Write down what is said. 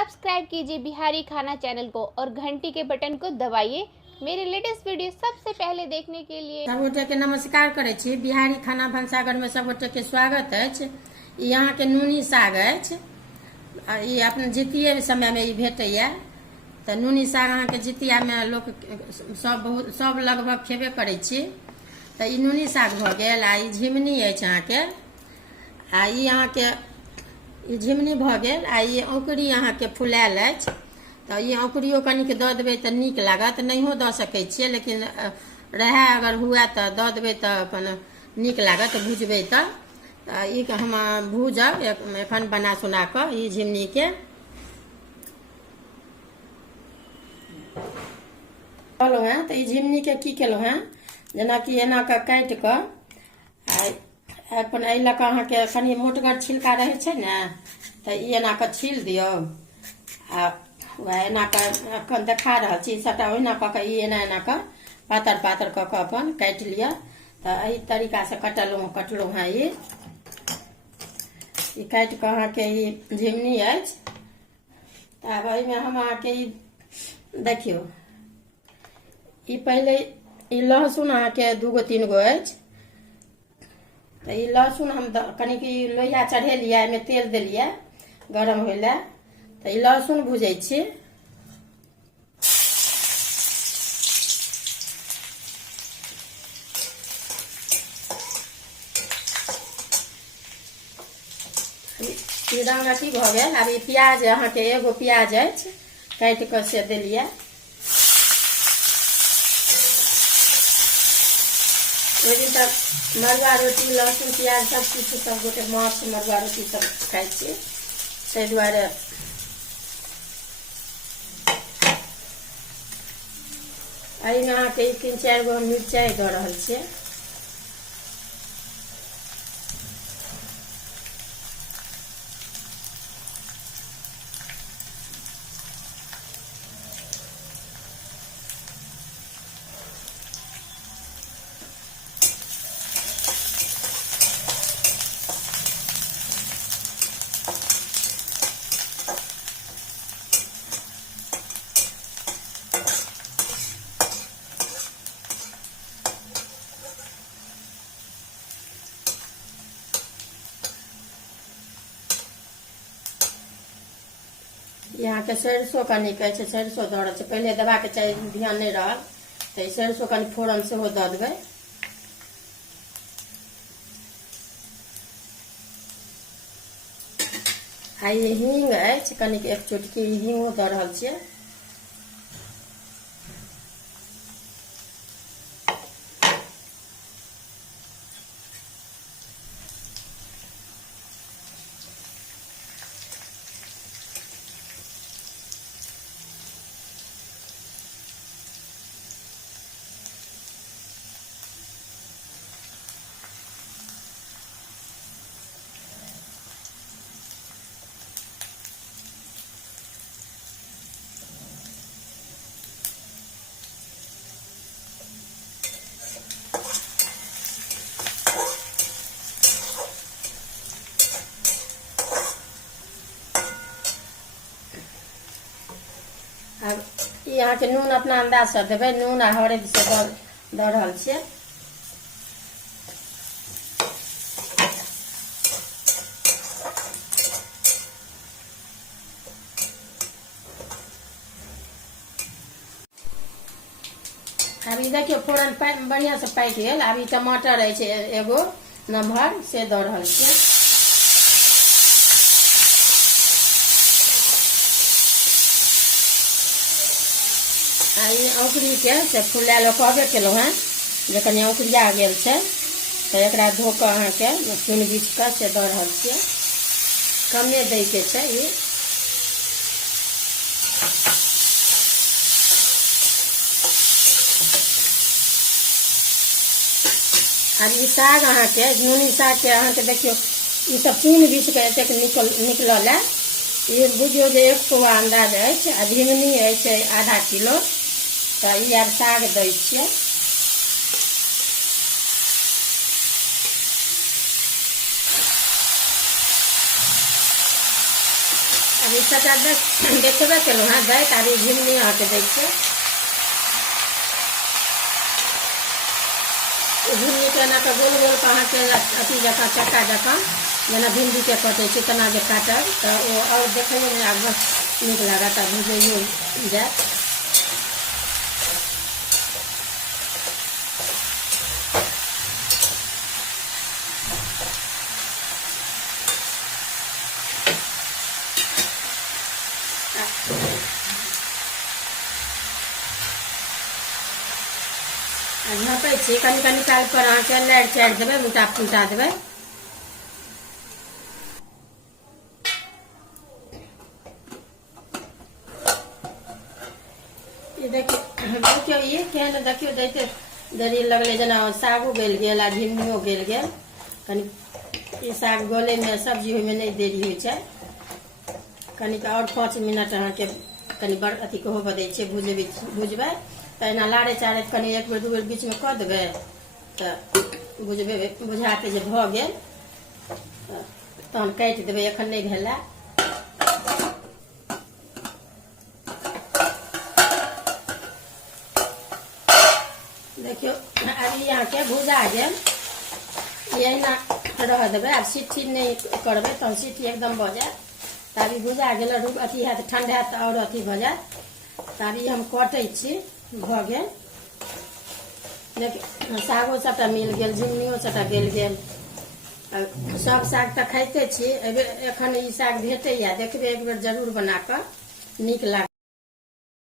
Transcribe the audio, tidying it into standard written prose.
Subscribe कीजिए बिहारी खाना channel को और घंटी के बटन को दबाइए मेरे लेटेस्ट वीडियो सबसे पहले देखने के लिए। सब गोटे के नमस्कार करे छी। बिहारी खाना भंसाघर में सब गोटे के स्वागत है। यहाँ के नूनी साग है, ये अपने जितिये समय में भेटैया। तो नूनी साग अहाँ के जितिया में लोग सब लगभग खेबे करे छी। तो ई नूनी साग भ गेल, आ ई झिमनी है अहाँ के, आ ई अहाँ के ई झिमनी भ गेल, आ ई औकड़ी अहाँ के फुलायल है। तो ये औकड़ियो कनिक दऽ देबै तऽ नीक लागत, नहियो दऽ सकै छियै, लेकिन रहे अगर हुए तऽ दऽ देबै तऽ अपन नीक लागत भुजबै तऽ। ई हम भूजब एखन बना सुना कऽ ई झिमनी के। कहलहुँ हैं तऽ ई झिमनी के की केलहुँ हैं, जेनाकि एना कऽ काटि कऽ अपन एहि लऽ कऽ अहाँके कनि मोटगर छिलका रहै छै ने, तऽ ई एना कऽ छील दियौ। आ वह एना कऽ देखा रहल छी सबटा ओहिना कऽ कऽ ई एना एना कऽ पातर पातर कऽ कऽ अपन काटि लिअ। तऽ एहि तरीका से कटलहुँ हैं ई काटि कऽ अहाँके ई झिमनी अछि। तऽ आब एहिमे हम अहाँके ई देखियौ, ई पहिले ई लहसुन अहाँके 2-3 गो अछि। तऽ ई लहसुन हम कनिक लोहिया चढ़ेलियै, एहिमे तेल देलियै गरम होइ लए। तऽ ई लहसुन भूजै छी। ई रंग अथी भऽ गेल। आब ई प्याज अहाँके एगो प्याज अछि काटि कऽ से देलियै। ओहि दिन तक मरुआ रोटी लहसुन प्याज सब किछु सब गोटे माछ मरुआ रोटी सब खाइ छी, ताहि दुआरे एहिमे अहाँके 3-4 गो मिरचाइ दऽ रहल छियै। यहाँ के सरसों कनि कहै छै सरसों दऽ रहल छै, पहिले देबाके चाही, ध्यान नहीं रहल। तो सरसों कनि फोरन सेहो दऽ देबै। आ ये हींग अछि कनिक 1 चुटकी हींगो दऽ रहल छियै। अब यहाँ के नून अपना अंदाज से देबै, नून आ हरदि से दऽ रहल छियै। अब ई देखियो फोरन बढ़िया से पाकि गेल। अब ई टमाटर अछि एगो नमहर से दऽ रहल छियै। आ ई औकड़ी के से फुलायल कहबे केलहुँ हैं जे कनि औकड़िया गेल छै, तो एकरा धो कऽ अहाँके चुनि बीछ कऽ से दऽ रहल छियै। कमे दै के छै ई। आब ई साग अहाँके नूनी साग के अहाँके देखियो ई सब चुनि बीछ के एतेक निकलल है। ई बुझियो जे 1 पौआ अंदाज अछि, आ झिमनी अछि आधा किलो। तो ई आब साग दै छियै। अभी सबटा देखबे केलहुँ हेँ दैत अभी झिमनी अहाँके दै छै। झिमनीके एना कऽ गोल गोल कऽ अहाँके अथी जकाँ चक्का जकाँ जेना भिंडीके कटै छै तेना जे काटब तऽ ओ आओर देखैयोमे आब नीक लागत आ भुजैयो जायत। झाँपै छी कनि कनि काल पर अहाँके लारि चारि देबै, उल्टा पुल्टा देबै। ये देखियौ ये केहन देखियौ दैते देरी लगलै, जेना सागो गलि गेल आ झिमनियो गलि गेल। कनि ई साग गलैमे सब्जी होइमे नहि देरी होइ छै। कनिक आओर 5 मिनट अहाँके कनि बड़ अथी होबऽ दै छियै, भुजबै तऽ एना लारे चारे कनि 1 बेर 2 बेर बीचमे कऽ देबै तऽ बुझबै बुझाते जे भऽ गेल तहन काटि देबै, एखन नहि भेलै। देखियौ अभी अहाँके भुजा गेल, एहिना रह देबै। आब सीटी नहि करबै तहन सीटी एकदम भऽ जायत। तऽ अभी भुजा गेल, अथी हैत ठंडा तऽ आओर अथी भऽ जायत। तऽ अभी हम कटै छी, भऽ गेल। देखियौ सागो सबटा मिल गेल, झिमनियो सबटा गलि गेल। सब साग तऽ खाइते छी, एखन ई साग भेटैया, देखबै एक बेर जरूर बना कऽ, नीक लागत।